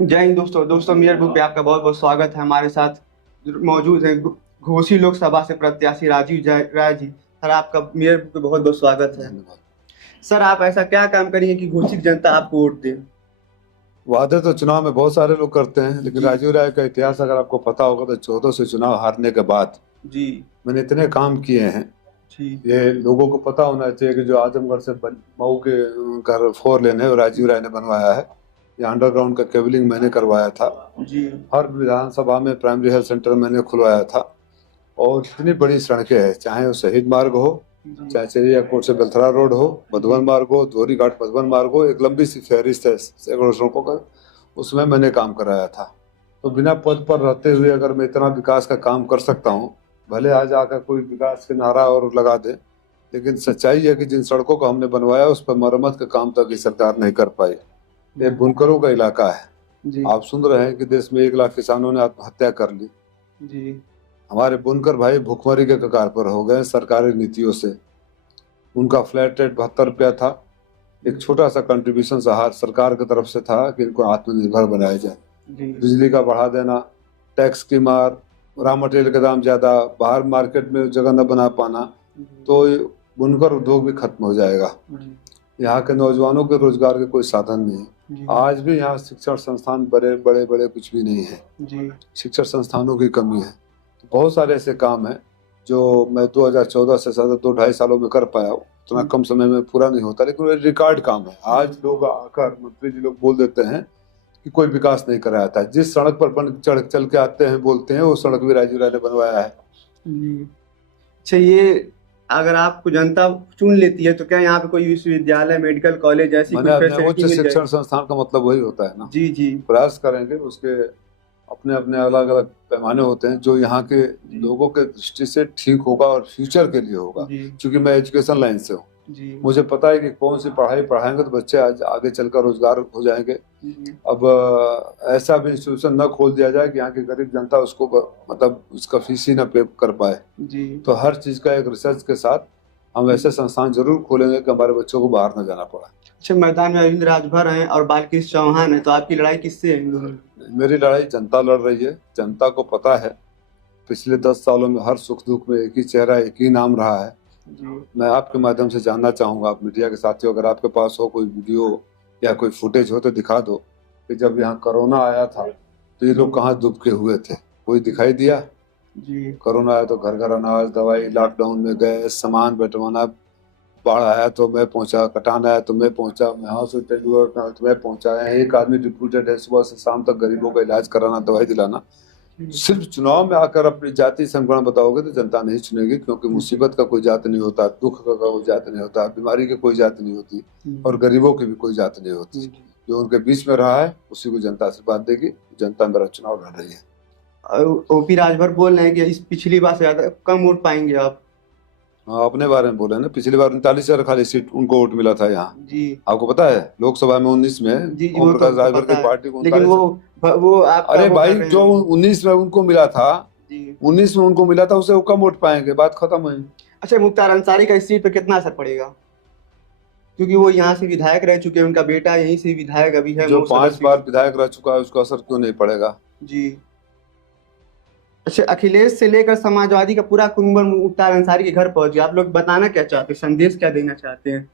जय हिंद दोस्तों। Mayor book पे आपका बहुत बहुत स्वागत है। हमारे साथ मौजूद है घोसी लोकसभा से प्रत्याशी राजीव राय जी। सर, आपका मेयर बुक पे बहुत बहुत स्वागत है। धन्यवाद। सर, आप ऐसा क्या काम करेंगे कि घोसी की जनता आपको वोट दे? वादे तो चुनाव में बहुत सारे लोग करते हैं, लेकिन जी राजीव राय का इतिहास अगर आपको पता होगा तो 14 से चुनाव हारने के बाद जी मैंने इतने काम किए हैं। जी ये लोगों को पता होना चाहिए कि जो आजमगढ़ से मऊ के घर 4 लेन है वो राजीव राय ने बनवाया है। ये अंडरग्राउंड का केबलिंग मैंने करवाया था। जी हर विधानसभा में प्राइमरी हेल्थ सेंटर मैंने खुलवाया था। और इतनी बड़ी सड़कें हैं, चाहे वो शहीद मार्ग हो, जी चाहे चिड़िया कोट से बेलथरा रोड हो, मधुबन मार्ग हो, धोरी घाट मधुबन मार्ग हो, एक लंबी सी फहरिस्त है सैकड़ों सड़कों का, उसमें मैंने काम कराया था। तो बिना पद पर रहते हुए अगर मैं इतना विकास का काम कर सकता हूँ, भले आज आकर कोई विकास के नारा और लगा दे, लेकिन सच्चाई है कि जिन सड़कों को हमने बनवाया उस पर मरम्मत का काम तक ये सरकार नहीं कर पाई। ये बुनकरों का इलाका है। जी आप सुन रहे हैं कि देश में 1 लाख किसानों ने आत्महत्या कर ली। जी हमारे बुनकर भाई भुखमरी के कगार पर हो गए सरकारी नीतियों से। उनका फ्लैट रेट 72 रुपया था। एक छोटा सा कंट्रीब्यूशन सहार सरकार की तरफ से था कि इनको आत्मनिर्भर बनाया जाए। जी बिजली का बढ़ा देना, टैक्स की मार, रॉ मटेरियल का दाम ज़्यादा, बाहर मार्केट में जगह न बना पाना, तो बुनकर उद्योग भी खत्म हो जाएगा। यहाँ के नौजवानों के रोजगार के कोई साधन नहीं है। आज भी यहाँ शिक्षण संस्थान बड़े बड़े बड़े कुछ भी नहीं है। जी शिक्षण संस्थानों की कमी है। तो बहुत सारे ऐसे काम हैं जो मैं 2014 से ज़्यादा 2-2.5 सालों में कर पाया हूँ। उतना कम समय में पूरा नहीं होता, लेकिन वो रिकॉर्ड काम है। आज लोग आकर मंत्री जी लोग बोल देते हैं कि कोई विकास नहीं कराया था। जिस सड़क पर बन चढ़ चल के आते हैं बोलते हैं वो सड़क भी राजीव राय ने बनवाया है। जी। अच्छा, ये अगर आपको जनता चुन लेती है तो क्या यहाँ पे कोई विश्वविद्यालय, मेडिकल कॉलेज ऐसी मैंने कोई अपने उच्च फैसिलिटी मिल शिक्षण जाएगी? संस्थान का मतलब वही होता है ना। जी जी प्रयास करेंगे, उसके अपने अपने अलग अलग पैमाने होते हैं जो यहाँ के लोगों के दृष्टि से ठीक होगा और फ्यूचर के लिए होगा। जी क्योंकि मैं एजुकेशन लाइन से हूँ, जी मुझे पता है कि कौन सी पढ़ाई पढ़ाएंगे तो बच्चे आज आगे चलकर रोजगार हो जाएंगे। जी अब ऐसा भी इंस्टीट्यूशन न खोल दिया जाए कि यहाँ की गरीब जनता उसको मतलब उसका फीस ही न पे कर पाए। जी। तो हर चीज का एक रिसर्च के साथ हम ऐसे संस्थान जरूर खोलेंगे कि हमारे बच्चों को बाहर न जाना पड़ा। अच्छा, मैदान में अरविंद राजभर हैं और बालकृष्ण चौहान है, तो आपकी लड़ाई किससे है इन दोनों में? मेरी लड़ाई जनता लड़ रही है। जनता को पता है पिछले 10 सालों में हर सुख दुख में एक ही चेहरा, एक ही नाम रहा है। जी मैं आपके माध्यम से जानना चाहूंगा, आप मीडिया के साथियों, अगर आपके पास हो कोई वीडियो या कोई फुटेज हो तो दिखा दो कि जब यहाँ कोरोना आया था तो ये लोग कहाँ दुबके हुए थे। कोई दिखाई दिया? जी कोरोना आया तो घर घर अनाज, दवाई, लॉकडाउन में गए, सामान बंटवाना, बाढ़ आया तो मैं पहुंचा, कटान आया तो मैं पहुंचा, यहाँ से टेंडुआ तो मैं पहुंचा। एक आदमी डिप्यूटेड है, सुबह से शाम तक गरीबों का इलाज कराना, दवाई दिलाना। सिर्फ चुनाव में आकर अपनी जाति संगठन बताओगे तो जनता नहीं चुनेगी, क्योंकि मुसीबत का कोई जात नहीं होता, दुख का कोई जात नहीं होता, बीमारी की कोई जात नहीं होती, और गरीबों की भी कोई जात नहीं होती। जो उनके बीच में रहा है उसी को जनता आशीर्वाद देगी। जनता मेरा चुनाव लड़ रही है। ओपी राजभर बोल रहे हैं कि इस पिछली बार से ज्यादा कम वोट पाएंगे आप। हाँ, अपने बारे में बोले ना, पिछली बार 39,000 खाली सीट उनको वोट मिला था यहाँ। जी आपको पता है लोकसभा में 19 में जी जी, ओम वो तो प्रकाश हमको राजभर पता की है। पार्टी को लेकिन 39। वो आपका अरे वो कर भाई, रहे जो हैं। 19 में उनको मिला था, जी। 19 में उनको मिला था, उसे वो कम वोट पाएंगे, बात खत्म है। अच्छा, मुख्तार अंसारी का इस सीट पे कितना असर पड़ेगा? क्योंकि वो यहाँ से विधायक रह चुके हैं, उनका बेटा यहीं से विधायक अभी है जो मऊ सदर 5 सीट बार से। विधायक रह चुका है उसको असर क्यों नहीं पड़ेगा? जी। अच्छा, अखिलेश से लेकर समाजवादी का पूरा कुंभल मुख्तार अंसारी के घर पहुंच गया। आप लोग बताना क्या चाहते हैं, संदेश क्या देना चाहते हैं?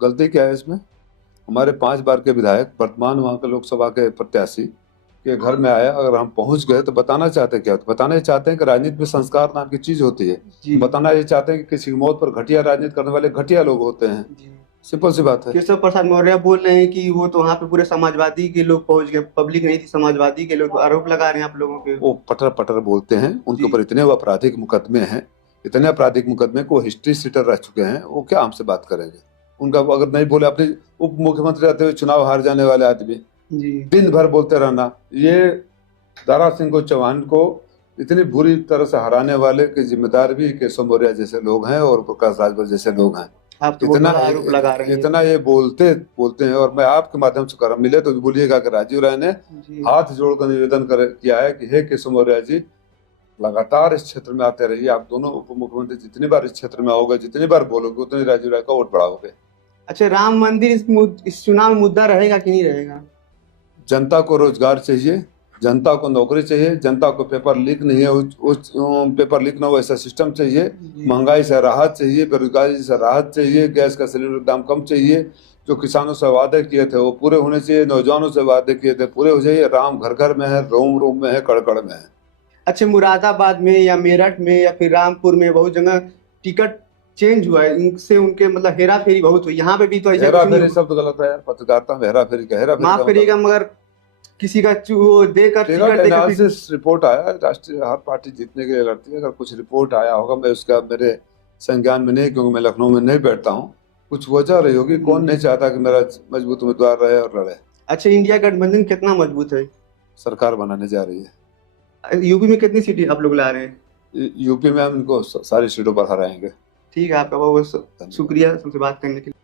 गलती क्या है इसमें? हमारे 5 बार के विधायक वर्तमान वहाँ के लोकसभा के प्रत्याशी के घर में आया, अगर हम पहुंच गए तो बताना चाहते हैं क्या? तो बताना ये चाहते हैं कि राजनीति में संस्कार नाम की चीज होती है। जी बताना ये चाहते हैं कि किसी की मौत पर घटिया राजनीति करने वाले घटिया लोग होते हैं। जी। सिंपल सी बात है। केशव प्रसाद मौर्य बोल रहे हैं कि वो तो वहाँ पे पूरे समाजवादी के लोग पहुंच गए, पब्लिक नहीं थी, समाजवादी के लोग आरोप लगा रहे हैं आप लोगों पे। वो पटर पटर बोलते हैं, उनके जी ऊपर इतने आपराधिक मुकदमे हैं, इतने आपराधिक मुकदमे को हिस्ट्री सीटर रह चुके हैं, वो क्या हमसे बात करेंगे? उनका अगर नहीं बोले, अपने उप मुख्यमंत्री रहते हुए चुनाव हार जाने वाले आदमी जी दिन भर बोलते रहना। ये दारा सिंह को, चौहान को इतनी बुरी तरह से हराने वाले के जिम्मेदार भी केशव मौर्य जैसे लोग हैं और प्रकाश राजभर जैसे लोग हैं। आप तो बहुत इतना बड़ा आरोप लगा रहे हैं। इतना ये बोलते बोलते हैं। और मैं आपके माध्यम से कर मिले तो बोलिएगा कि राजीव राय ने जी हाथ जोड़कर निवेदन किया है कि हे केशव मौर्य जी, लगातार इस क्षेत्र में आते रहिए। आप दोनों उप मुख्यमंत्री जितनी बार इस क्षेत्र में आओगे, जितनी बार बोलोगे, उतनी राजीव राय का वोट बढ़ाओगे। अच्छा, राम मंदिर इस चुनाव में मुद्दा रहेगा कि नहीं रहेगा? जनता को रोजगार चाहिए, जनता को नौकरी चाहिए, जनता को पेपर लीक नहीं है, उस पेपर लीक ना हो ऐसा सिस्टम चाहिए, महंगाई से राहत चाहिए, बेरोजगारी से राहत चाहिए, गैस का सिलेंडर दाम कम चाहिए, जो किसानों से वादे किए थे वो पूरे होने चाहिए, नौजवानों से वादे किए थे पूरे हो जाइए। राम घर घर में है, रोम रोम में है, कड़ कड़ में है। अच्छा, मुरादाबाद में या मेरठ में या फिर रामपुर में बहुत जगह टिकट चेंज हुआ है, इनसे उनके मतलब हेरा फेरी बहुत हुई। यहाँ पे भी तो ऐसा हेरा कुछ नहीं फेरी शब्द गलत है यार, पत्रकारिता में हेरा फेरी का, हेरा फेरी माफ का करिएगा, मगर किसी का वो देकर टिकट देकर एनालिसिस रिपोर्ट आया, राष्ट्रीय हर पार्टी जीतने के लिए लड़ती है, अगर कुछ रिपोर्ट आया होगा, मैं उसका मेरे संज्ञान में नहीं, क्योंकि मैं लखनऊ में नहीं बैठता हूँ, कुछ वजह रही होगी। कौन नहीं चाहता कि मेरा मजबूत उम्मीदवार रहे और लड़े। अच्छा, इंडिया गठबंधन कितना मजबूत है? सरकार बनाने जा रही है। यूपी में कितनी सीटें आप लोग ला रहे हैं? यूपी में हम इनको सारी सीटों पर हराएंगे। ठीक है, आपका बहुत बहुत शुक्रिया हमसे बात करने के लिए।